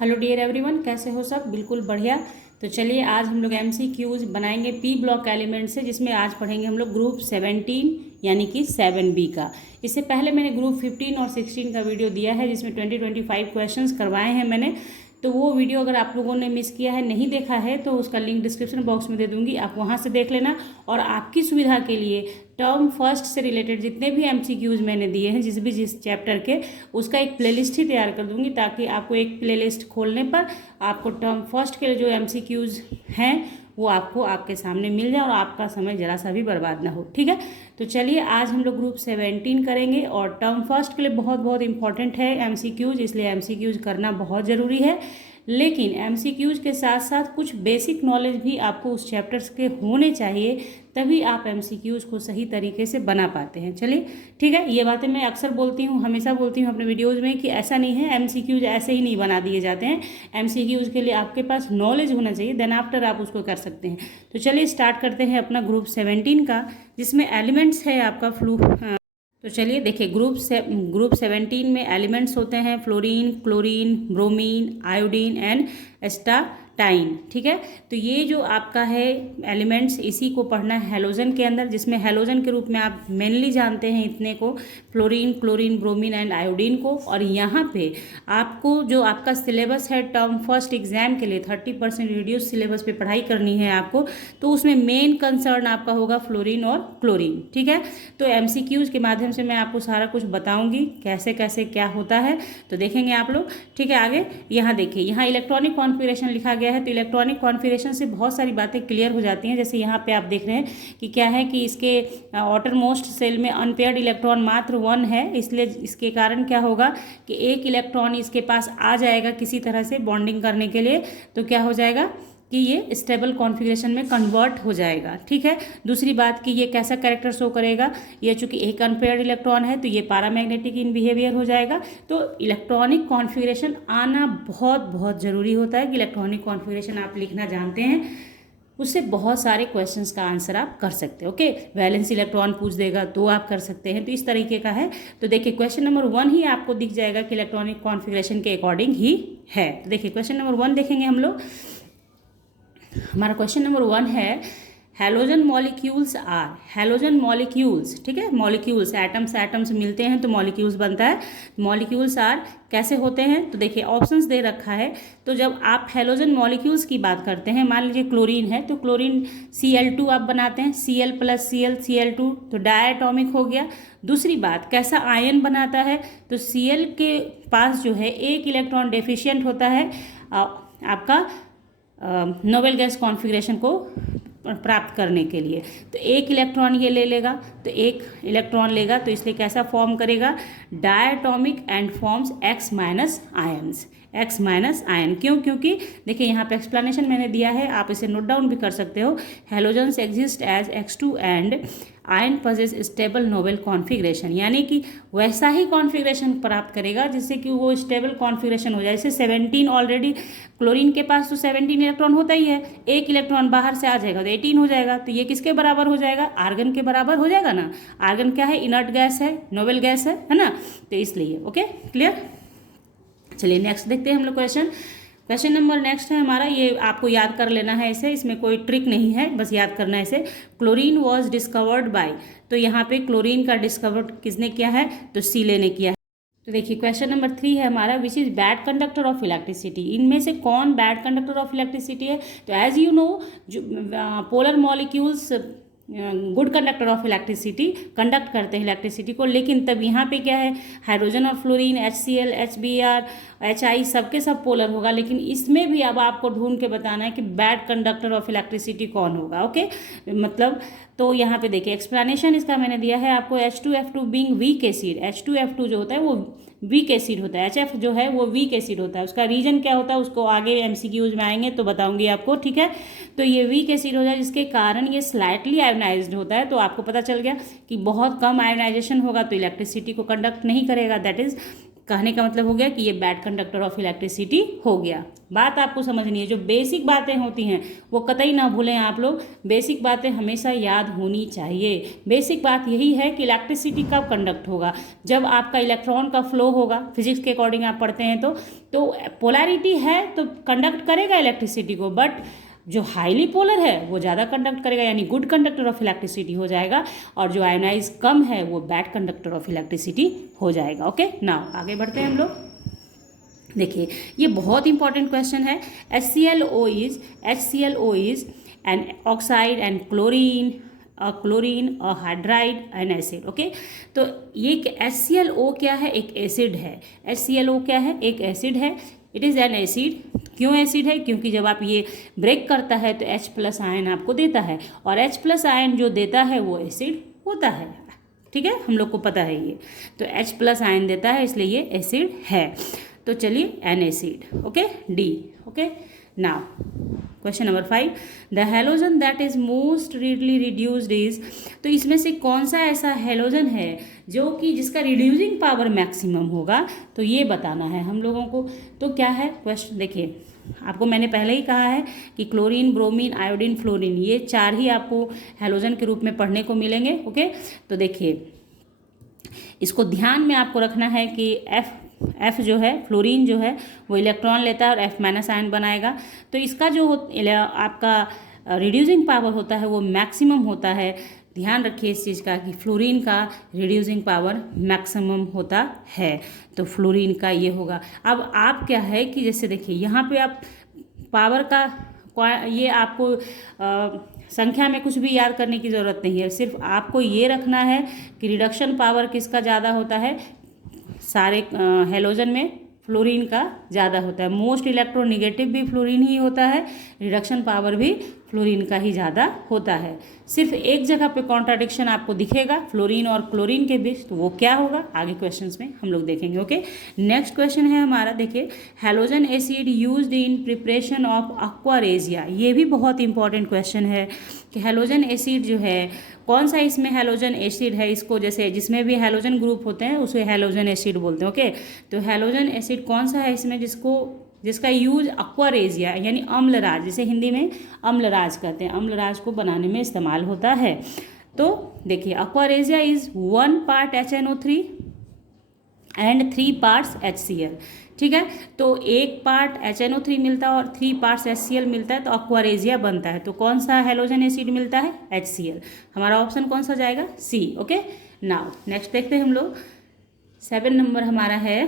Hello dear everyone, कैसे हो सब? बिल्कुल बढ़िया। तो चलिए आज हम लोग एमसीक्यूज बनाएंगे पी ब्लॉक एलिमेंट से, जिसमें आज पढ़ेंगे हम लोग ग्रुप 17 यानी कि 7B का। इससे पहले मैंने ग्रुप 15 और 16 का वीडियो दिया है, जिसमें 20-25 क्वेश्चंस करवाए हैं मैंने। तो वो वीडियो अगर आप लोगों ने मिस किया है, नहीं देखा है, तो उसका लिंक डिस्क्रिप्शन बॉक्स में दे दूंगी, आप वहाँ से देख लेना। और आपकी सुविधा के लिए टर्म फर्स्ट से रिलेटेड जितने भी एमसीक्यूज मैंने दिए हैं जिस चैप्टर के, उसका एक प्लेलिस्ट ही तैयार कर दूंगी, ताकि आपको एक प्लेलिस्ट खोलने पर आपको टर्म फर्स्ट के जो एमसीक्यूज हैं वो आपको आपके सामने मिल जाए और आपका समय जरा सा भी बर्बाद ना हो। ठीक है, तो चलिए आज हम लोग ग्रुप 17 करेंगे। और टर्म फर्स्ट के लिए बहुत बहुत इंपॉर्टेंट है एमसीक्यूज, इसलिए एमसीक्यूज करना बहुत ज़रूरी है। लेकिन एमसीक्यूज के साथ साथ कुछ बेसिक नॉलेज भी आपको उस चैप्टर्स के होने चाहिए, तभी आप एमसीक्यूज को सही तरीके से बना पाते हैं। चलिए ठीक है, ये बातें मैं अक्सर बोलती हूँ, हमेशा बोलती हूँ अपने वीडियोज़ में कि ऐसा नहीं है, एमसीक्यूज ऐसे ही नहीं बना दिए जाते हैं। एमसीक्यूज के लिए आपके पास नॉलेज होना चाहिए, देन आफ्टर आप उसको कर सकते हैं। तो चलिए स्टार्ट करते हैं अपना ग्रुप 17 का, जिसमें एलिमेंट्स है आपका तो चलिए देखिए, ग्रुप 17 में एलिमेंट्स होते हैं fluorine, chlorine, bromine, iodine and एस्टाटाइन। ठीक है, तो ये जो आपका है एलिमेंट्स, इसी को पढ़ना है हैलोजन के अंदर, जिसमें हैलोजन के रूप में आप मेनली जानते हैं इतने को, fluorine, chlorine, bromine and iodine को। और यहाँ पे आपको जो आपका सिलेबस है टर्म फर्स्ट एग्जाम के लिए 30% रिड्यूस सिलेबस पे पढ़ाई करनी है आपको, तो उसमें मेन कंसर्न आपका होगा फ्लोरीन और क्लोरीन। ठीक है, तो एमसीक्यूज के माध्यम से मैं आपको सारा कुछ बताऊंगी कैसे कैसे क्या होता है, तो देखेंगे आप लोग। ठीक है, आगे यहाँ देखिए, यहाँ इलेक्ट्रॉनिक कॉन्फ़िगरेशन लिखा गया है। तो इलेक्ट्रॉनिक कॉन्फ़िगरेशन से बहुत सारी बातें क्लियर हो जाती हैं। जैसे यहाँ पे आप देख रहे हैं कि क्या है कि इसके आउटर मोस्ट सेल में अनपेयर्ड इलेक्ट्रॉन मात्र 1 है, इसलिए इसके कारण क्या होगा कि एक इलेक्ट्रॉन इसके पास आ जाएगा किसी तरह से बॉन्डिंग करने के लिए, तो क्या हो जाएगा कि ये स्टेबल कॉन्फ़िगरेशन में कन्वर्ट हो जाएगा। ठीक है, दूसरी बात कि ये कैसा कैरेक्टर शो करेगा, ये चूंकि एक अनपेयर्ड इलेक्ट्रॉन है तो ये पैरामैग्नेटिक इन बिहेवियर हो जाएगा। तो इलेक्ट्रॉनिक कॉन्फ़िगरेशन आना बहुत बहुत ज़रूरी होता है कि इलेक्ट्रॉनिक कॉन्फ़िगरेशन आप लिखना जानते हैं, उससे बहुत सारे क्वेश्चंस का आंसर आप कर सकते हो। ओके, वैलेंस इलेक्ट्रॉन पूछ देगा तो आप कर सकते हैं, तो इस तरीके का है। तो देखिए क्वेश्चन नंबर 1 ही आपको दिख जाएगा कि इलेक्ट्रॉनिक कॉन्फ़िगरेशन के अकॉर्डिंग ही है। तो देखिए क्वेश्चन नंबर 1 देखेंगे हम लोग। हमारा क्वेश्चन नंबर 1 है halogen molecules are, halogen molecules, ठीक है, मॉलिक्यूल्स एटम्स मिलते हैं तो मॉलिक्यूल्स बनता है। मॉलिक्यूल्स आर कैसे होते हैं, तो देखिए ऑप्शंस दे रखा है। तो जब आप हैलोजन मॉलिक्यूल्स की बात करते हैं, मान लीजिए क्लोरीन है तो क्लोरीन Cl2 आप बनाते हैं, Cl + Cl, तो डायटॉमिक हो गया। दूसरी बात, कैसा आयन बनाता है, तो Cl के पास जो है एक इलेक्ट्रॉन डेफिशिएंट होता है आपका नोबेल गैस कॉन्फ़िगरेशन को प्राप्त करने के लिए। तो एक इलेक्ट्रॉन ये ले लेगा, तो एक इलेक्ट्रॉन लेगा, तो इसलिए कैसा फॉर्म करेगा, diatomic and forms X- ions, X- ion. क्यों? क्योंकि देखिए यहाँ पे एक्सप्लेनेशन मैंने दिया है, आप इसे नोट डाउन भी कर सकते हो। Halogens exist as X2 and ion possess stable noble configuration, यानी कि वैसा ही कॉन्फ़िगरेशन प्राप्त करेगा जिससे कि वो स्टेबल कॉन्फ़िगरेशन हो जाए। जैसे 17 ऑलरेडी क्लोरीन के पास तो 17 इलेक्ट्रॉन होता ही है, एक इलेक्ट्रॉन बाहर से आ जाएगा तो 18 हो जाएगा, तो ये किसके बराबर हो जाएगा, आर्गन के बराबर हो जाएगा ना। आर्गन क्या है, इनर्ट गैस है, नोबेल गैस है ना, तो इसलिए। Okay, clear. चलिए नेक्स्ट देखते हैं हम लोग क्वेश्चन नंबर नेक्स्ट है हमारा, ये आपको याद कर लेना है इसे, इसमें कोई ट्रिक नहीं है, बस याद करना है इसे। क्लोरीन वॉज डिस्कवर्ड बाय, तो यहाँ पे क्लोरीन का डिस्कवर किसने किया है, तो सीले ने किया है। तो देखिए क्वेश्चन नंबर 3 है हमारा, which is bad conductor of electricity, इनमें से कौन बैड कंडक्टर ऑफ इलेक्ट्रिसिटी है। तो एज यू नो, जो polar molecules good conductor of electricity conduct करते हैं इलेक्ट्रिसिटी को, लेकिन तब यहाँ पे क्या है, हाइड्रोजन और फ्लोरीन, HCl, HBr, HI सबके सब पोलर होगा, लेकिन इसमें भी अब आपको ढूंढ के बताना है कि बैड कंडक्टर ऑफ इलेक्ट्रिसिटी कौन होगा। ओके, मतलब तो यहाँ पे देखिए एक्सप्लेनेशन इसका मैंने दिया है आपको, H2F2 being weak acid, H2F2 जो होता है वो वीक एसिड होता है, HF जो है वो वीक एसिड होता है। उसका रीजन क्या होता है उसको आगे एमसीक्यूज में आएंगे तो बताऊंगी आपको। ठीक है, तो ये वीक एसिड हो जाए जिसके कारण ये स्लाइटली आयोनाइज्ड होता है, तो आपको पता चल गया कि बहुत कम आयोनाइजेशन होगा तो इलेक्ट्रिसिटी को कंडक्ट नहीं करेगा, दैट इज कहने का मतलब हो गया कि ये बैड कंडक्टर ऑफ इलेक्ट्रिसिटी हो गया। बात आपको समझनी है, जो बेसिक बातें होती हैं वो कतई ना भूलें आप लोग, बेसिक बातें हमेशा याद होनी चाहिए। बेसिक बात यही है कि इलेक्ट्रिसिटी कब कंडक्ट होगा, जब आपका इलेक्ट्रॉन का फ्लो होगा। फिजिक्स के अकॉर्डिंग आप पढ़ते हैं तो पोलैरिटी है तो कंडक्ट करेगा इलेक्ट्रिसिटी को, बट जो हाईली पोलर है वो ज़्यादा कंडक्ट करेगा, यानी गुड कंडक्टर ऑफ इलेक्ट्रिसिटी हो जाएगा, और जो आयोनाइज कम है वो बैड कंडक्टर ऑफ इलेक्ट्रिसिटी हो जाएगा। ओके, नाउ आगे बढ़ते हैं हम लोग। देखिए ये बहुत इंपॉर्टेंट क्वेश्चन है। HClO is an oxide and chlorine hydride and acid. Okay, तो ये HClO क्या है, एक एसिड है। HClO क्या है, एक एसिड है। It is an acid. क्यों एसिड है, क्योंकि जब आप ये ब्रेक करता है तो H+ आयन आपको देता है, और H+ आयन जो देता है वो एसिड होता है। ठीक है, हम लोग को पता है ये, तो H+ आयन देता है इसलिए ये एसिड है। तो चलिए N acid. Okay, D. Okay, now question number 5, the halogen that is most readily reduced is. तो इसमें से कौन सा ऐसा हेलोजन है जो कि जिसका रिड्यूसिंग पावर मैक्सिमम होगा, तो ये बताना है हम लोगों को। तो क्या है क्वेश्चन, देखिए आपको मैंने पहले ही कहा है कि क्लोरीन, ब्रोमीन, आयोडीन, फ्लोरीन, ये 4 ही आपको हेलोजन के रूप में पढ़ने को मिलेंगे। ओके, तो देखिए इसको ध्यान में आपको रखना है कि F जो है, फ्लोरीन जो है वो इलेक्ट्रॉन लेता है और F- आयन बनाएगा, तो इसका जो आपका रिड्यूसिंग पावर होता है वो मैक्सिमम होता है। ध्यान रखिए इस चीज़ का कि फ्लोरीन का रिड्यूसिंग पावर मैक्सिमम होता है, तो फ्लोरीन का ये होगा। अब आप क्या है कि जैसे देखिए यहाँ पे आप पावर का ये आपको संख्या में कुछ भी याद करने की ज़रूरत नहीं है, सिर्फ आपको ये रखना है कि रिडक्शन पावर किसका ज़्यादा होता है, सारे हेलोजन में फ्लोरीन का ज़्यादा होता है। मोस्ट इलेक्ट्रोनिगेटिव भी फ्लोरीन ही होता है, रिडक्शन पावर भी फ्लोरीन का ही ज़्यादा होता है। सिर्फ एक जगह पे कॉन्ट्राडिक्शन आपको दिखेगा फ्लोरीन और क्लोरीन के बीच, तो वो क्या होगा आगे क्वेश्चंस में हम लोग देखेंगे। ओके, नेक्स्ट क्वेश्चन है हमारा, देखिए halogen acid used in preparation of aqua regia. ये भी बहुत इंपॉर्टेंट क्वेश्चन है कि हेलोजन एसिड जो है कौन सा इसमें हेलोजन एसिड है, इसको जैसे जिसमें भी हेलोजन ग्रुप होते हैं उसे हेलोजन एसिड बोलते हैं। ओके, तो हेलोजन एसिड कौन सा है इसमें जिसका यूज एक्वारेजिया यानी अम्लराज, जिसे हिंदी में अम्लराज कहते हैं, अम्लराज को बनाने में इस्तेमाल होता है। तो देखिए aqua regia is 1 part HNO3 and 3 parts HCl। ठीक है, तो 1 पार्ट HNO3 मिलता है और 3 पार्ट्स HCl मिलता है, तो एक्वारेजिया बनता है। तो कौन सा हेलोजन एसिड मिलता है, HCl। हमारा ऑप्शन कौन सा जाएगा, C। ओके, नाउ नेक्स्ट देखते हैं हम लोग। 7 नंबर हमारा है,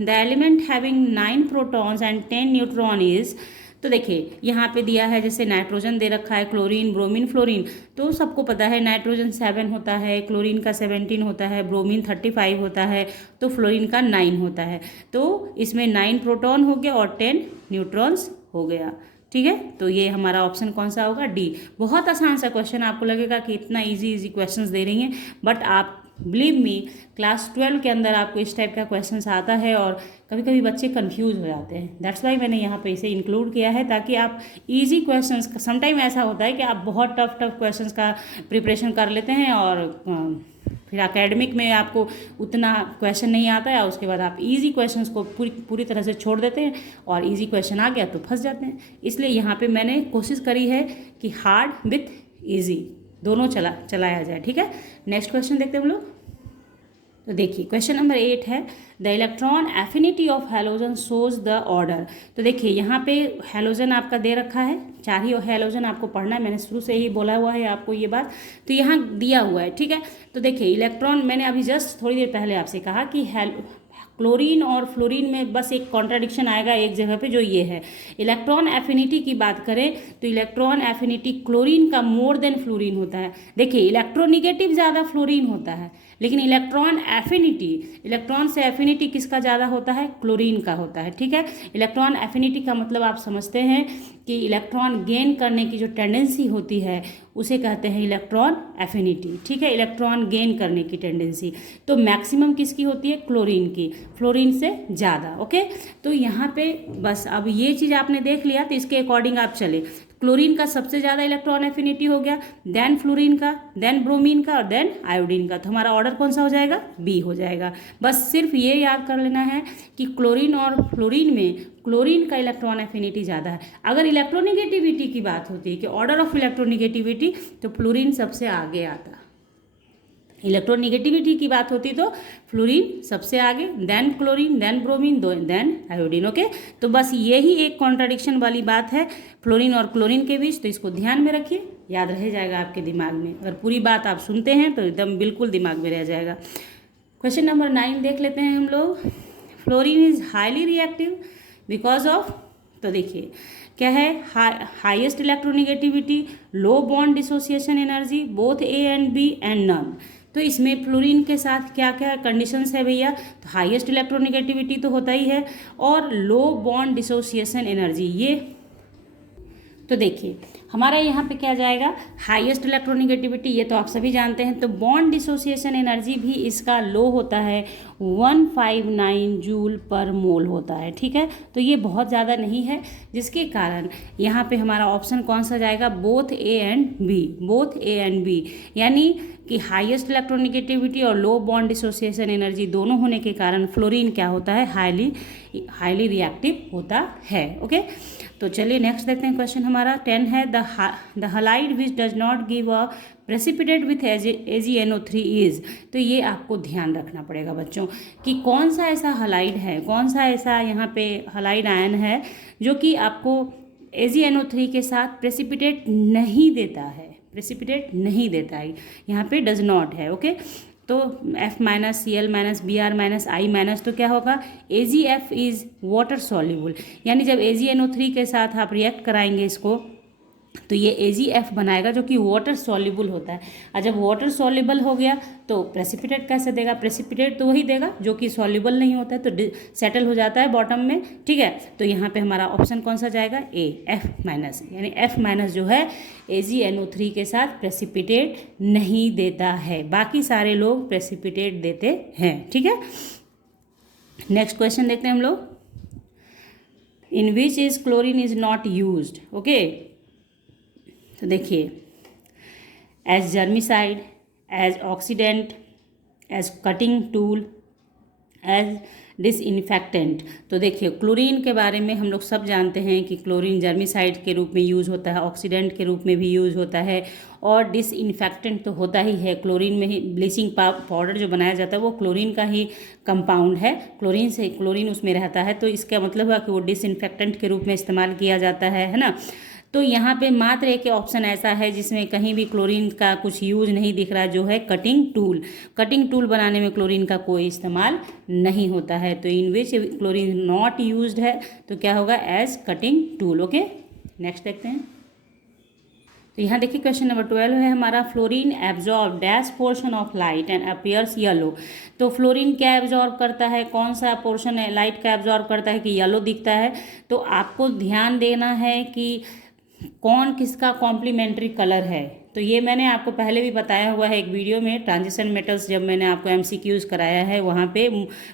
the element having 9 protons and 10 neutron is. तो देखिए यहाँ पे दिया है, जैसे नाइट्रोजन दे रखा है, क्लोरीन, ब्रोमीन, फ्लोरीन, तो सबको पता है नाइट्रोजन 7 होता है, क्लोरीन का 17 होता है, ब्रोमीन 35 होता है, तो फ्लोरीन का 9 होता है। तो इसमें 9 प्रोटॉन हो गया और 10 न्यूट्रॉन्स हो गया। ठीक है, तो ये हमारा ऑप्शन कौन सा होगा, डी। बहुत आसान सा क्वेश्चन, आपको लगेगा कि इतना इजी क्वेश्चंस दे रही हैं, बट आप बिलीव मी क्लास 12 के अंदर आपको इस टाइप का क्वेश्चंस आता है और कभी कभी बच्चे कंफ्यूज हो जाते हैं। दैट्स वाई मैंने यहाँ पे इसे इंक्लूड किया है, ताकि आप इजी क्वेश्चंस, समटाइम ऐसा होता है कि आप बहुत टफ क्वेश्चंस का प्रिपरेशन कर लेते हैं और फिर एकेडमिक में आपको उतना क्वेश्चन नहीं आता है, और उसके बाद आप इजी क्वेश्चंस को पूरी तरह से छोड़ देते हैं और इजी क्वेश्चन आ गया तो फंस जाते हैं। इसलिए यहाँ पे मैंने कोशिश करी है कि हार्ड विथ इजी दोनों चलाया जाए। ठीक है, नेक्स्ट क्वेश्चन देखते हैं हम लोग। तो देखिए क्वेश्चन नंबर 8 है, the electron affinity of halogen shows the order. तो देखिए यहाँ पे हेलोजन आपका दे रखा है, 4 ही हेलोजन आपको पढ़ना है, मैंने शुरू से ही बोला हुआ है आपको ये बात, तो यहाँ दिया हुआ है। ठीक है, तो देखिए इलेक्ट्रॉन, मैंने अभी जस्ट थोड़ी देर पहले आपसे कहा कि क्लोरीन और फ्लोरीन में बस एक कॉन्ट्राडिक्शन आएगा एक जगह पे, जो ये है इलेक्ट्रॉन एफिनिटी की बात करें तो इलेक्ट्रॉन एफिनिटी क्लोरीन का मोर देन फ्लोरीन होता है। देखिए इलेक्ट्रोनिगेटिव ज़्यादा फ्लोरीन होता है, लेकिन इलेक्ट्रॉन एफिनिटी, इलेक्ट्रॉन से एफिनिटी किसका ज़्यादा होता है, क्लोरीन का होता है। ठीक है, इलेक्ट्रॉन एफिनिटी का मतलब आप समझते हैं कि इलेक्ट्रॉन गेन करने की जो टेंडेंसी होती है उसे कहते हैं इलेक्ट्रॉन एफिनिटी। ठीक है, इलेक्ट्रॉन गेन करने की टेंडेंसी, तो मैक्सिमम किसकी होती है, क्लोरीन की, फ्लोरीन से ज़्यादा। ओके, तो यहाँ पे बस अब ये चीज़ आपने देख लिया, तो इसके अकॉर्डिंग आप चले। क्लोरीन का सबसे ज़्यादा इलेक्ट्रॉन एफिनिटी हो गया, देन फ्लोरीन का, देन ब्रोमीन का और देन आयोडीन का। तो हमारा ऑर्डर कौन सा हो जाएगा? बी हो जाएगा। बस सिर्फ ये याद कर लेना है कि क्लोरीन और फ्लोरीन में क्लोरीन का इलेक्ट्रॉन एफिनिटी ज़्यादा है। अगर इलेक्ट्रोनिगेटिविटी की बात होती है कि ऑर्डर ऑफ इलेक्ट्रोनिगेटिविटी, तो फ्लोरीन सबसे आगे आता। इलेक्ट्रोनिगेटिविटी की बात होती तो फ्लोरीन सबसे आगे, then chlorine, then bromine, then iodine. Okay, तो बस यही एक कॉन्ट्राडिक्शन वाली बात है फ्लोरीन और क्लोरीन के बीच, तो इसको ध्यान में रखिए, याद रह जाएगा आपके दिमाग में। अगर पूरी बात आप सुनते हैं तो एकदम बिल्कुल दिमाग में रह जाएगा। क्वेश्चन नंबर 9 देख लेते हैं हम लोग। Fluorine is highly reactive because of, तो देखिए क्या है, highest electronegativity, low bond dissociation energy, both A and B and none. तो इसमें फ्लोरीन के साथ क्या क्या कंडीशंस है भैया? तो हाईएस्ट इलेक्ट्रोनिगेटिविटी तो होता ही है, और लो बॉन्ड डिसोसिएशन एनर्जी, ये तो देखिए हमारा यहाँ पे क्या जाएगा, हाईएस्ट इलेक्ट्रोनिगेटिविटी, ये तो आप सभी जानते हैं। तो बॉन्ड डिसोसिएशन एनर्जी भी इसका लो होता है, 159 जूल पर मोल होता है। ठीक है, तो ये बहुत ज़्यादा नहीं है, जिसके कारण यहाँ पे हमारा ऑप्शन कौन सा जाएगा? Both A and B, both A and B, यानी कि हाईएस्ट इलेक्ट्रोनिगेटिविटी और लो बॉन्ड डिसोसिएशन एनर्जी दोनों होने के कारण फ्लोरीन क्या होता है? हाईली रिएक्टिव होता है। ओके, तो चलिए नेक्स्ट देखते हैं। क्वेश्चन हमारा 10 है, the halide which does not give a precipitate with AgNO3 is. तो ये आपको ध्यान रखना पड़ेगा बच्चों कि कौन सा ऐसा हलाइड है, कौन सा ऐसा यहाँ पे हलाइड आयन है जो कि आपको AgNO3 के साथ प्रेसिपिटेट नहीं देता है, प्रेसिपिटेट नहीं देता है, यहाँ पे डज नॉट है। ओके, तो F minus Cl minus Br minus I minus, तो क्या होगा? AgF इज वाटर सॉल्युबल, यानी जब AgNO3 के साथ आप रिएक्ट कराएंगे इसको, तो ये AgF बनाएगा जो कि वाटर सॉल्युबल होता है। और जब वाटर सॉल्युबल हो गया तो प्रेसिपिटेट कैसे देगा? प्रेसिपिटेट तो वही देगा जो कि सॉल्युबल नहीं होता है, तो सेटल हो जाता है बॉटम में। ठीक है, तो यहाँ पे हमारा ऑप्शन कौन सा जाएगा? ए, F माइनस, यानी F माइनस जो है AgNO3 के साथ प्रेसिपिटेट नहीं देता है, बाकी सारे लोग प्रेसिपिटेट देते हैं। ठीक है, नेक्स्ट क्वेश्चन देखते हैं हम लोग। In which is chlorine is not used. Okay, तो देखिए as germicide, as oxidant, as cutting tool, as disinfectant. तो देखिए क्लोरीन के बारे में हम लोग सब जानते हैं कि क्लोरीन जर्मिसाइड के रूप में यूज़ होता है, ऑक्सीडेंट के रूप में भी यूज़ होता है, और डिसइंफेक्टेंट तो होता ही है। क्लोरीन में ही ब्लीचिंग पाउडर जो बनाया जाता है वो क्लोरीन का ही कंपाउंड है, क्लोरीन उसमें रहता है, तो इसका मतलब हुआ कि वो डिसइंफेक्टेंट के रूप में इस्तेमाल किया जाता है ना। तो यहाँ पे मात्र एक ऑप्शन ऐसा है जिसमें कहीं भी क्लोरीन का कुछ यूज नहीं दिख रहा, जो है कटिंग टूल। कटिंग टूल बनाने में क्लोरीन का कोई इस्तेमाल नहीं होता है, तो in which chlorine not used है, तो क्या होगा? As cutting tool. Okay, next देखते हैं। तो यहाँ देखिए क्वेश्चन नंबर 12 है हमारा, fluorine absorb dash portion of light and appears yellow. तो फ्लोरीन क्या एब्जॉर्ब करता है, कौन सा पोर्शन है लाइट का एब्जॉर्ब करता है कि येलो दिखता है? तो आपको ध्यान देना है कि कौन किसका कॉम्प्लीमेंट्री कलर है। तो ये मैंने आपको पहले भी बताया हुआ है एक वीडियो में, ट्रांजिशन मेटल्स, जब मैंने आपको MCQs कराया है वहाँ पे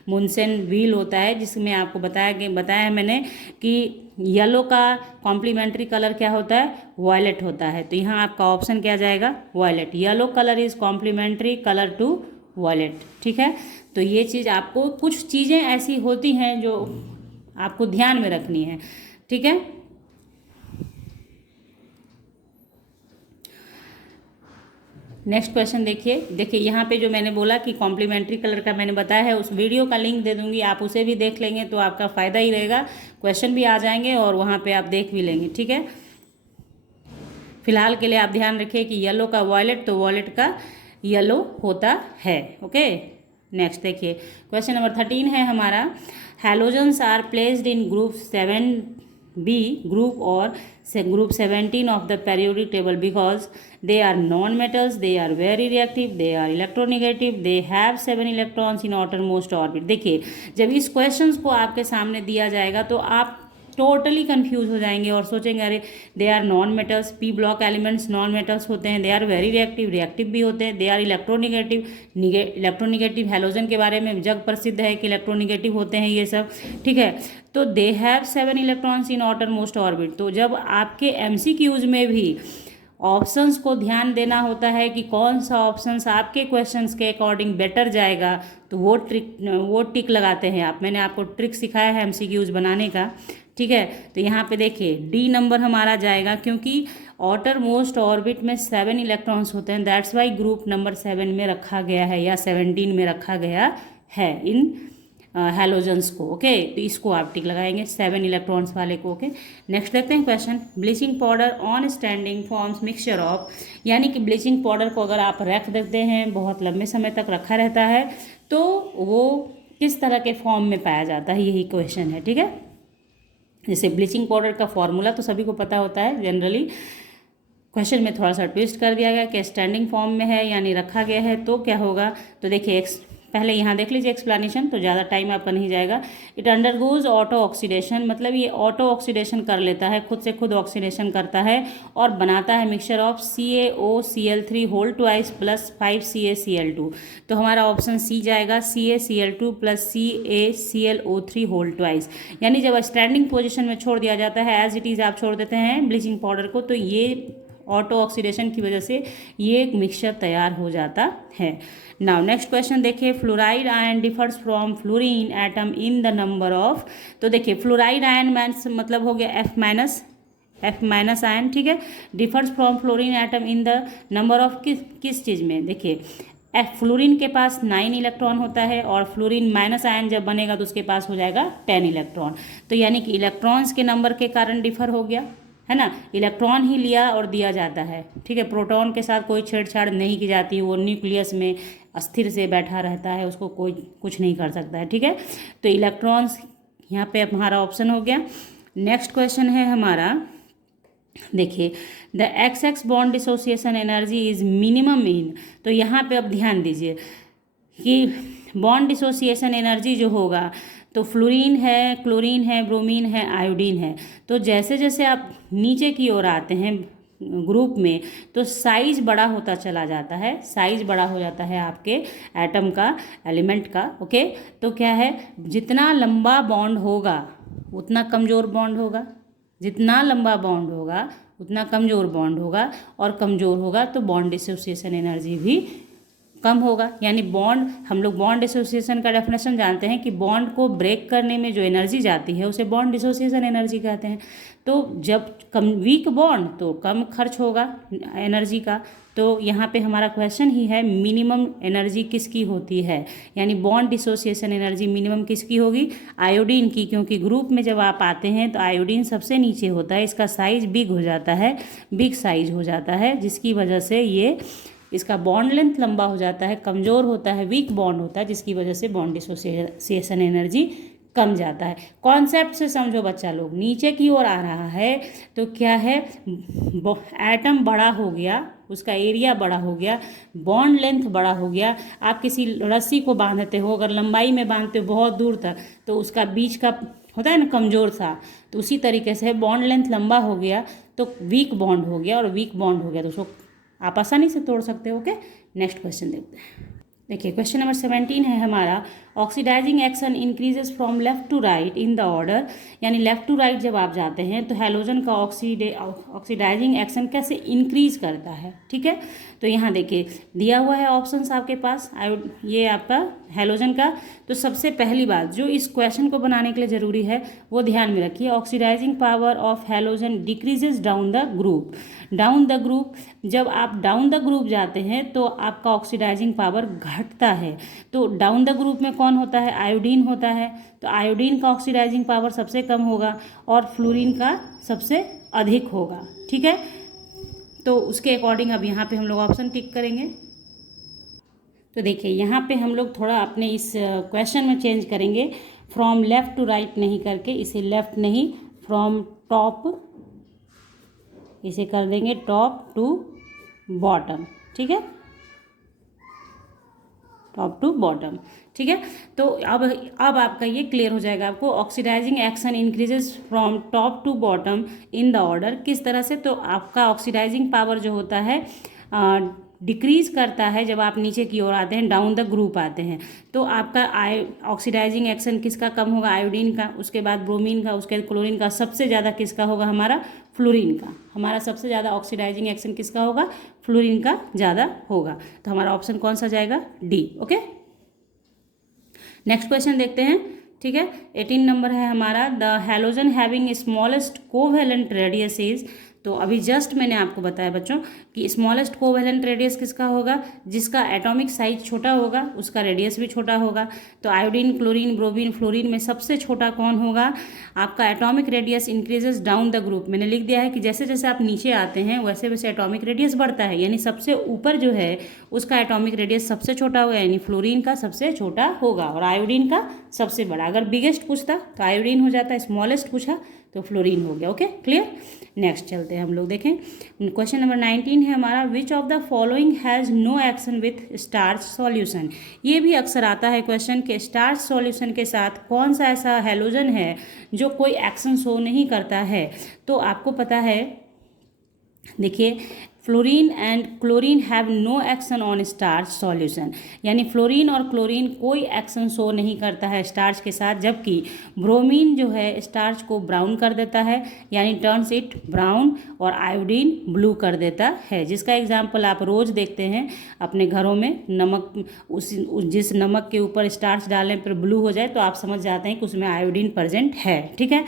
मुनसेन व्हील होता है, जिसमें आपको बताया है मैंने कि येलो का कॉम्प्लीमेंट्री कलर क्या होता है? वॉयलेट होता है। तो यहाँ आपका ऑप्शन क्या जाएगा? Violet. Yellow colour is complementary colour to violet. ठीक है, तो ये चीज़ आपको, कुछ चीज़ें ऐसी होती हैं जो आपको ध्यान में रखनी है। ठीक है, नेक्स्ट क्वेश्चन देखिए यहाँ पे जो मैंने बोला कि कॉम्प्लीमेंट्री कलर का मैंने बताया है, उस वीडियो का लिंक दे दूंगी, आप उसे भी देख लेंगे तो आपका फ़ायदा ही रहेगा, क्वेश्चन भी आ जाएंगे और वहाँ पे आप देख भी लेंगे। ठीक है, फिलहाल के लिए आप ध्यान रखिए कि येलो का वॉयलेट, तो वॉयलेट का येलो होता है। ओके, नेक्स्ट देखिए क्वेश्चन नंबर 13 है हमारा, halogens are placed in group 7B group or group 17 of the periodic table because they are non-metals, they are very reactive, they are electronegative, they have 7 electrons in outermost orbit। देखिए जब इस questions को आपके सामने दिया जाएगा तो आप टोटली कंफ्यूज हो जाएंगे और सोचेंगे अरे they are non metals, P block elements non metals होते हैं, they are very reactive, reactive भी होते हैं, they are electronegative, electronegative halogen के बारे में जग प्रसिद्ध है कि इलेक्ट्रोनिगेटिव होते हैं ये सब, ठीक है। तो they have 7 electrons in outer most orbit. तो जब आपके एमसीक्यूज में भी ऑप्शंस को ध्यान देना होता है कि कौन सा ऑप्शंस आपके क्वेश्चंस के अकॉर्डिंग बेटर जाएगा, तो वो टिक लगाते हैं आप। मैंने आपको ट्रिक सिखाया है एमसीक्यूज बनाने का, ठीक है। तो यहाँ पे देखिए डी नंबर हमारा जाएगा, क्योंकि आउटर मोस्ट ऑर्बिट में 7 इलेक्ट्रॉन्स होते हैं, दैट्स वाई ग्रुप नंबर 7 में रखा गया है या 17 में रखा गया है इन हैलोजन्स को, ओके। तो इसको आप टिक लगाएंगे 7 इलेक्ट्रॉन्स वाले को, ओके। नेक्स्ट देखते हैं question. Bleaching powder on standing forms mixture of, यानी कि ब्लीचिंग पाउडर को अगर आप रख देते हैं, बहुत लंबे समय तक रखा रहता है, तो वो किस तरह के फॉर्म में पाया जाता है, यही क्वेश्चन है, ठीक है। जैसे ब्लीचिंग पाउडर का फॉर्मूला तो सभी को पता होता है जनरली, क्वेश्चन में थोड़ा सा ट्विस्ट कर दिया गया कि स्टैंडिंग फॉर्म में है यानी रखा गया है, तो क्या होगा। तो देखिए पहले यहाँ देख लीजिए एक्सप्लेनेशन, तो ज़्यादा टाइम आपका नहीं जाएगा। इट अंडरगोज ऑटो ऑक्सीडेशन, मतलब ये ऑटो ऑक्सीडेशन कर लेता है, खुद से खुद ऑक्सीडेशन करता है और बनाता है mixture of CaOCl3 whole twice plus 5CaCl2। तो हमारा ऑप्शन सी जाएगा, CaCl2 plus CaClO3 whole twice. यानी जब स्टैंडिंग पोजिशन में छोड़ दिया जाता है, एज इट इज़ आप छोड़ देते हैं ब्लीचिंग पाउडर को, तो ये ऑटो ऑक्सीडेशन की वजह से ये एक मिक्सचर तैयार हो जाता है। नाउ नेक्स्ट क्वेश्चन देखिए, fluoride ion differs from fluorine atom in the number of. तो देखिए फ्लोराइड आयन मतलब हो गया F माइनस आयन, ठीक है। Differs from fluorine atom in the number of किस चीज़ में, देखिए फ्लोरीन के पास 9 इलेक्ट्रॉन होता है और फ्लोरीन माइनस आयन जब बनेगा तो उसके पास हो जाएगा 10 इलेक्ट्रॉन। तो यानी कि इलेक्ट्रॉन्स के नंबर के कारण डिफर हो गया, है ना। इलेक्ट्रॉन ही लिया और दिया जाता है, ठीक है। प्रोटॉन के साथ कोई छेड़छाड़ नहीं की जाती, वो न्यूक्लियस में अस्थिर से बैठा रहता है, उसको कोई कुछ नहीं कर सकता है, ठीक है। तो इलेक्ट्रॉन्स यहाँ पे हमारा ऑप्शन हो गया। नेक्स्ट क्वेश्चन है हमारा, देखिए the XX bond dissociation energy is minimum in. तो यहाँ पे अब ध्यान दीजिए कि बॉन्ड डिसोसिएशन एनर्जी जो होगा, तो फ्लोरीन है, क्लोरीन है, ब्रोमीन है, आयोडीन है। तो जैसे जैसे आप नीचे की ओर आते हैं ग्रुप में, तो साइज बड़ा होता चला जाता है, साइज बड़ा हो जाता है आपके एटम का, एलिमेंट का, ओके। तो क्या है, जितना लंबा बॉन्ड होगा उतना कमज़ोर बॉन्ड होगा, जितना लंबा बॉन्ड होगा उतना कमज़ोर बॉन्ड होगा, और कमज़ोर होगा तो बॉन्ड डिसोसिएशन एनर्जी भी कम होगा। यानी बॉन्ड, हम लोग बॉन्ड डिसोसिएशन का डेफिनेशन जानते हैं कि बॉन्ड को ब्रेक करने में जो एनर्जी जाती है उसे बॉन्ड डिसोसिएशन एनर्जी कहते हैं। तो जब कम वीक बॉन्ड तो कम खर्च होगा एनर्जी का। तो यहाँ पे हमारा क्वेश्चन ही है मिनिमम एनर्जी किसकी होती है, यानी बॉन्ड डिसोसिएशन एनर्जी मिनिमम किसकी होगी, आयोडीन की। क्योंकि ग्रुप में जब आप आते हैं तो आयोडीन सबसे नीचे होता है, इसका साइज बिग हो जाता है, बिग साइज हो जाता है, जिसकी वजह से ये इसका बॉन्ड लेंथ लंबा हो जाता है, कमज़ोर होता है, वीक बॉन्ड होता है, जिसकी वजह से बॉन्ड डिसोसिएशन एनर्जी कम जाता है। कॉन्सेप्ट से समझो बच्चा लोग, नीचे की ओर आ रहा है तो क्या है, एटम बड़ा हो गया, उसका एरिया बड़ा हो गया, बॉन्ड लेंथ बड़ा हो गया। आप किसी रस्सी को बांधते हो, अगर लंबाई में बांधते हो बहुत दूर तक, तो उसका बीच का होता है ना कमज़ोर सा, तो उसी तरीके से बॉन्ड लेंथ लंबा हो गया तो वीक बॉन्ड हो गया, और वीक बॉन्ड हो गया तो उसको आप आसानी से तोड़ सकते हो, ओके। नेक्स्ट क्वेश्चन देखते हैं। देखिए क्वेश्चन नंबर 17 है हमारा, oxidising action increases from left to right in the order. यानी लेफ्ट टू राइट जब आप जाते हैं तो हैलोजन का ऑक्सीडाइजिंग एक्शन कैसे इंक्रीज करता है, ठीक है। तो यहाँ देखिए दिया हुआ है ऑप्शंस आपके पास, ये आपका हैलोजन का। तो सबसे पहली बात जो इस क्वेश्चन को बनाने के लिए ज़रूरी है वो ध्यान में रखिए, oxidising power of halogen decreases down the group. Down the group, जब आप डाउन द ग्रुप जाते हैं तो आपका ऑक्सीडाइजिंग पावर घटता है। तो डाउन द ग्रुप में कौन होता है, आयोडीन होता है। तो आयोडीन का ऑक्सीडाइजिंग पावर सबसे कम होगा और फ्लोरीन का सबसे अधिक होगा, ठीक है। तो उसके अकॉर्डिंग अब यहाँ पे हम लोग ऑप्शन टिक करेंगे। तो देखिए यहाँ पे हम लोग थोड़ा अपने इस क्वेश्चन में चेंज करेंगे, फ्रॉम लेफ़्ट टू राइट नहीं करके इसे लेफ़्ट नहीं, फ्रॉम टॉप इसे कर देंगे टॉप टू बॉटम, ठीक है, टॉप टू बॉटम। ठीक है, तो अब आपका ये क्लियर हो जाएगा आपको। Oxidising action increases from top to bottom in the order, किस तरह से, तो आपका ऑक्सीडाइजिंग पावर जो होता है डिक्रीज करता है जब आप नीचे की ओर आते हैं, डाउन द ग्रुप आते हैं। तो आपका ऑक्सीडाइजिंग एक्शन किसका कम होगा, आयोडीन का, उसके बाद ब्रोमीन का, उसके बाद क्लोरीन का, सबसे ज़्यादा किसका होगा, हमारा फ्लोरीन का। हमारा सबसे ज़्यादा ऑक्सीडाइजिंग एक्शन किसका होगा, फ्लोरीन का ज़्यादा होगा। तो हमारा ऑप्शन कौन सा जाएगा, डी। ओके, नेक्स्ट क्वेश्चन देखते हैं। ठीक है, 18 नंबर है हमारा, the halogen having smallest covalent radius is. तो अभी जस्ट मैंने आपको बताया बच्चों कि स्मॉलेस्ट कोवेलेंट रेडियस किसका होगा, जिसका एटॉमिक साइज छोटा होगा उसका रेडियस भी छोटा होगा। तो आयोडीन, क्लोरीन, ब्रोमीन, फ्लोरीन में सबसे छोटा कौन होगा, आपका atomic radius increases down the group. मैंने लिख दिया है कि जैसे जैसे आप नीचे आते हैं वैसे वैसे एटॉमिक रेडियस बढ़ता है, यानी सबसे ऊपर जो है उसका एटॉमिक रेडियस सबसे छोटा होगा, यानी फ्लोरीन का सबसे छोटा होगा, और आयोडीन का सबसे बड़ा। अगर बिगेस्ट पूछता तो आयोडीन हो जाता, स्मॉलेस्ट पूछा तो फ्लोरीन हो गया। Okay, clear. नेक्स्ट चलते हैं हम लोग, देखें क्वेश्चन नंबर 19 है हमारा, which of the following has no action with starch solution. ये भी अक्सर आता है क्वेश्चन के स्टार्च सॉल्यूशन के साथ कौन सा ऐसा हैलोजन है जो कोई एक्शन शो नहीं करता है। तो आपको पता है, देखिए, fluorine and chlorine have no action on starch solution, यानी फ्लोरीन और क्लोरीन कोई एक्शन शो नहीं करता है स्टार्च के साथ, जबकि ब्रोमीन जो है स्टार्च को ब्राउन कर देता है, यानी टर्न्स इट ब्राउन, और आयोडीन ब्लू कर देता है। जिसका एग्जाम्पल आप रोज़ देखते हैं अपने घरों में, नमक जिस नमक के ऊपर स्टार्च डालने पर ब्लू हो जाए तो आप समझ जाते हैं कि उसमें आयोडीन प्रेजेंट है। ठीक है,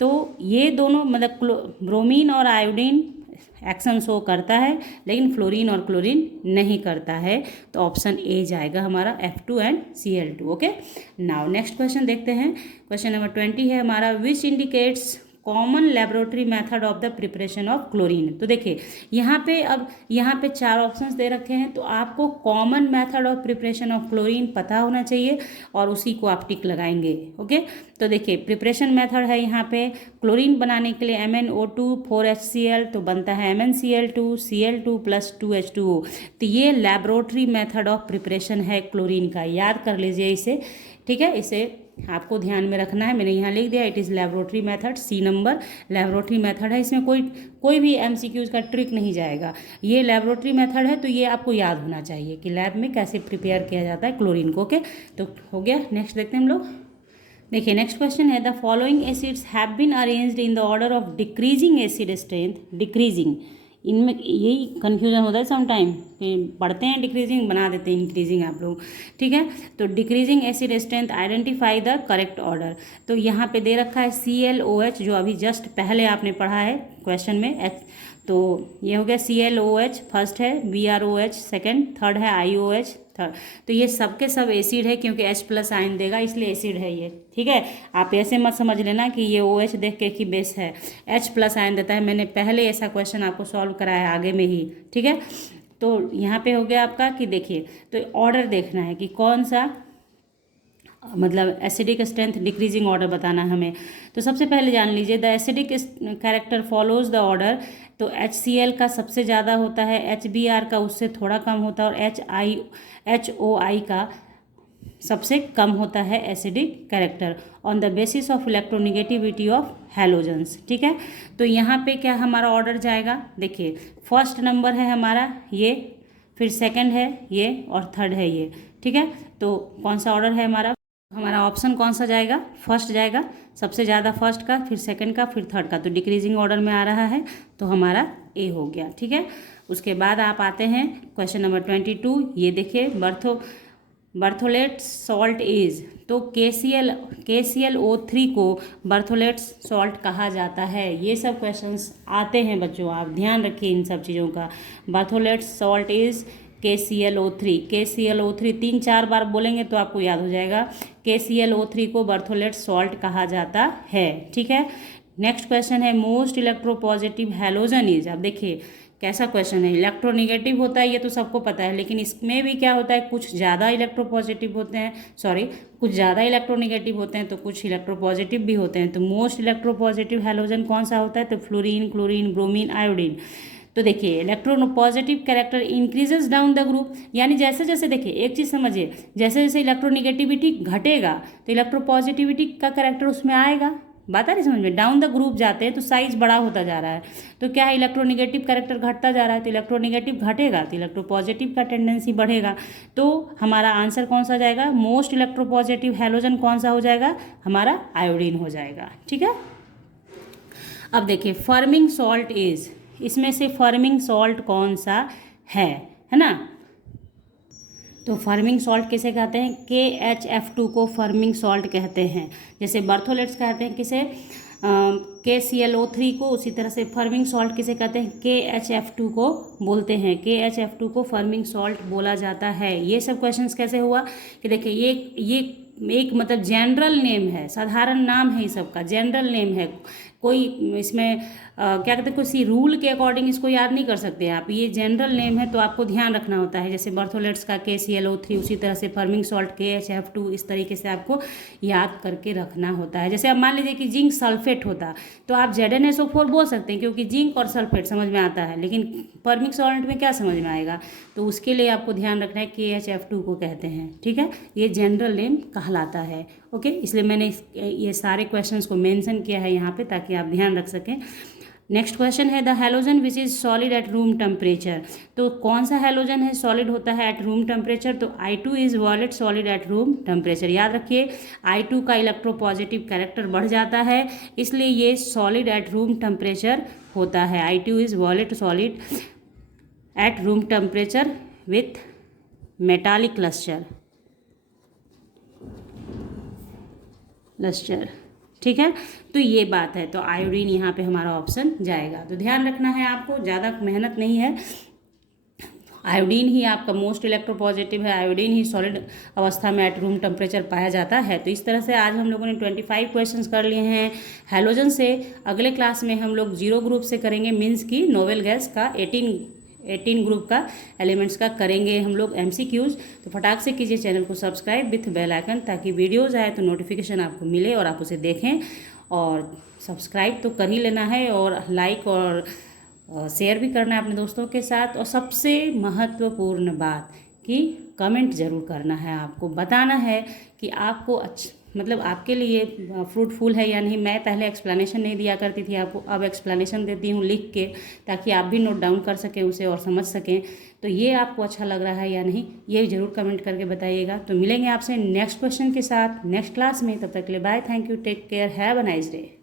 तो ये दोनों मतलब ब्रोमीन और आयोडीन एक्शन शो करता है, लेकिन फ्लोरीन और क्लोरीन नहीं करता है। तो ऑप्शन ए जाएगा हमारा F2 and Cl2। Okay, now next question देखते हैं। क्वेश्चन नंबर 20 है हमारा, which indicates common laboratory method of the preparation of chlorine. तो देखिए यहाँ पे, अब यहाँ पे 4 ऑप्शंस दे रखे हैं, तो आपको common method of preparation of chlorine पता होना चाहिए और उसी को आप टिक लगाएंगे। ओके, तो देखिए प्रिपरेशन मेथड है यहाँ पे, क्लोरीन बनाने के लिए MnO2 4HCl, तो बनता है MnCl2 Cl2 + 2H2O। तो ये लेबोरेटरी मेथड ऑफ प्रिपरेशन है क्लोरीन का, याद कर लीजिए इसे। ठीक है, इसे आपको ध्यान में रखना है, मैंने यहाँ लिख दिया, it is laboratory method, C number laboratory method है। इसमें कोई भी MCQs का ट्रिक नहीं जाएगा, ये लेबोरेटरी मेथड है, तो ये आपको याद होना चाहिए कि लैब में कैसे प्रिपेयर किया जाता है क्लोरीन को। ओके, तो हो गया। नेक्स्ट देखते हैं हम लोग। देखिए नेक्स्ट क्वेश्चन है, the following acids have been arranged in the order of decreasing acid strength. Decreasing, इनमें यही कन्फ्यूजन होता है समटाइम, पढ़ते हैं डिक्रीजिंग बना देते हैं इंक्रीजिंग आप लोग। ठीक है, तो decreasing acid strength, identify the correct order. तो यहाँ पे दे रखा है ClOH, जो अभी जस्ट पहले आपने पढ़ा है क्वेश्चन में, तो ये हो गया ClOH फर्स्ट है, BrOH सेकंड, थर्ड है IOH थर्ड। तो ये सबके सब एसिड है, क्योंकि H+ आयन देगा इसलिए एसिड है ये। ठीक है, आप ऐसे मत समझ लेना कि ये OH देख के कि बेस है, H+ आयन देता है। मैंने पहले ऐसा क्वेश्चन आपको सॉल्व कराया है आगे में ही। ठीक है, तो यहाँ पे हो गया आपका कि देखिए, तो ऑर्डर देखना है कि कौन सा, मतलब एसिडिक स्ट्रेंथ डिक्रीजिंग ऑर्डर बताना है हमें। तो सबसे पहले जान लीजिए, the acidic character follows the order. तो HCl का सबसे ज़्यादा होता है, HBr का उससे थोड़ा कम होता है, और HOI का सबसे कम होता है acidic character, on the basis of electronegativity of halogens. ठीक है, तो यहाँ पे क्या हमारा ऑर्डर जाएगा, देखिए फर्स्ट नंबर है हमारा ये, फिर सेकंड है ये, और थर्ड है ये। ठीक है, तो कौन सा ऑर्डर है हमारा ऑप्शन कौन सा जाएगा, फर्स्ट जाएगा, सबसे ज़्यादा फर्स्ट का, फिर सेकंड का, फिर थर्ड का। तो डिक्रीजिंग ऑर्डर में आ रहा है, तो हमारा ए हो गया। ठीक है, उसके बाद आप आते हैं क्वेश्चन नंबर 22। ये देखिए, बर्थोलेट सॉल्ट इज, तो KClO3 को बर्थोलेट सॉल्ट कहा जाता है। ये सब क्वेश्चंस आते हैं बच्चों, आप ध्यान रखिए इन सब चीज़ों का। बर्थोलेट सॉल्ट इज KClO3 3-4 बार बोलेंगे तो आपको याद हो जाएगा। KClO3 को बर्थोलेट सॉल्ट कहा जाता है। ठीक है, नेक्स्ट क्वेश्चन है, मोस्ट इलेक्ट्रोपॉजिटिव हैलोजन इज। अब देखिए कैसा क्वेश्चन है, इलेक्ट्रोनिगेटिव होता है ये तो सबको पता है, लेकिन इसमें भी क्या होता है, कुछ ज़्यादा इलेक्ट्रोपॉजिटिव होते हैं, कुछ ज़्यादा इलेक्ट्रोनिगेटिव होते हैं, तो कुछ इलेक्ट्रोपॉजिटिव भी होते हैं। तो मोस्ट इलेक्ट्रोपॉजिटिव हैलोजन कौन सा होता है, तो फ्लोरीन, क्लोरीन, ब्रोमीन, आयोडीन। तो देखिए electropositive character increases down the group, यानी जैसे जैसे देखिए एक चीज़ समझिए, जैसे जैसे इलेक्ट्रोनिगेटिविटी घटेगा तो इलेक्ट्रोपॉजिटिविटी का कैरेक्टर उसमें आएगा। बात आ रही समझ में? डाउन द ग्रुप जाते हैं तो साइज बड़ा होता जा रहा है, तो क्या है इलेक्ट्रोनिगेटिव कैरेक्टर घटता जा रहा है, तो इलेक्ट्रोनिगेटिव घटेगा तो इलेक्ट्रोपॉजिटिव का टेंडेंसी बढ़ेगा। तो हमारा आंसर कौन सा जाएगा? मोस्ट इलेक्ट्रोपॉजिटिव हैलोजन कौन सा हो जाएगा? हमारा आयोडीन हो जाएगा। ठीक है, अब देखिए फॉर्मिंग सॉल्ट इज, इसमें से फॉर्मिंग सॉल्ट कौन सा है ना? तो फॉर्मिंग सॉल्ट किसे कहते हैं? KHF2 को फॉर्मिंग सॉल्ट कहते हैं। जैसे बर्थोलेट्स कहते हैं किसे? KClO3 को, उसी तरह से फॉर्मिंग सॉल्ट किसे कहते हैं? KHF2 को बोलते हैं। KHF2 को फॉर्मिंग सॉल्ट बोला जाता है। ये सब क्वेश्चंस कैसे हुआ कि देखिए ये एक मतलब जनरल नेम है, साधारण नाम है, इस सब का जनरल नेम है। कोई इसमें क्या कहते हैं, किसी रूल के अकॉर्डिंग इसको याद नहीं कर सकते आप, ये जनरल नेम है तो आपको ध्यान रखना होता है। जैसे बर्थोलेट्स का KClO3, उसी तरह से फॉर्मिंग सॉल्ट KHF2, इस तरीके से आपको याद करके रखना होता है। जैसे अब मान लीजिए कि जिंक सल्फेट होता तो आप ZnSO4 बोल सकते हैं, क्योंकि जिंक और सल्फेट समझ में आता है, लेकिन फॉर्मिंग सॉल्ट में क्या समझ में आएगा? तो उसके लिए आपको ध्यान रखना है KHF2 को कहते हैं। ठीक है, ये जनरल नेम कहलाता है। ओके, इसलिए मैंने ये सारे क्वेश्चंस को मेंशन किया है यहाँ पे ताकि आप ध्यान रख सकें। नेक्स्ट क्वेश्चन है the halogen which is solid at room temperature. तो कौन सा हैलोजन है सॉलिड होता है एट रूम टेम्परेचर? तो I2 is violet solid at room temperature. याद रखिए I2 का इलेक्ट्रोपॉजिटिव कैरेक्टर बढ़ जाता है, इसलिए ये सॉलिड एट रूम टेम्परेचर होता है। I2 is violet solid at room temperature with metallic lustre. ठीक है, तो ये बात है, तो आयोडीन यहाँ पे हमारा ऑप्शन जाएगा। तो ध्यान रखना है आपको, ज़्यादा मेहनत नहीं है, आयोडीन ही आपका मोस्ट इलेक्ट्रोपॉजिटिव है, आयोडीन ही सॉलिड अवस्था में एट रूम टेम्परेचर पाया जाता है। तो इस तरह से आज हम लोगों ने 25 क्वेश्चंस कर लिए हैं हैलोजन से। अगले क्लास में हम लोग 0 ग्रुप से करेंगे, मीन्स की नोवेल गैस का 18 ग्रुप का एलिमेंट्स का करेंगे हम लोग MCQs। तो फटाक से कीजिए चैनल को सब्सक्राइब विथ बेल आइकन, ताकि वीडियोज़ आए तो नोटिफिकेशन आपको मिले और आप उसे देखें। और सब्सक्राइब तो कर ही लेना है, और लाइक और शेयर भी करना है अपने दोस्तों के साथ। और सबसे महत्वपूर्ण बात कि कमेंट ज़रूर करना है, आपको बताना है कि आपको मतलब आपके लिए फ्रूटफुल है या नहीं। मैं पहले एक्सप्लेनेशन नहीं दिया करती थी आपको, अब एक्सप्लेनेशन देती हूँ लिख के, ताकि आप भी नोट डाउन कर सकें उसे और समझ सकें। तो ये आपको अच्छा लग रहा है या नहीं, ये ज़रूर कमेंट करके बताइएगा। तो मिलेंगे आपसे नेक्स्ट क्वेश्चन के साथ नेक्स्ट क्लास में, तब तक के लिए bye, thank you, take care, have a nice day.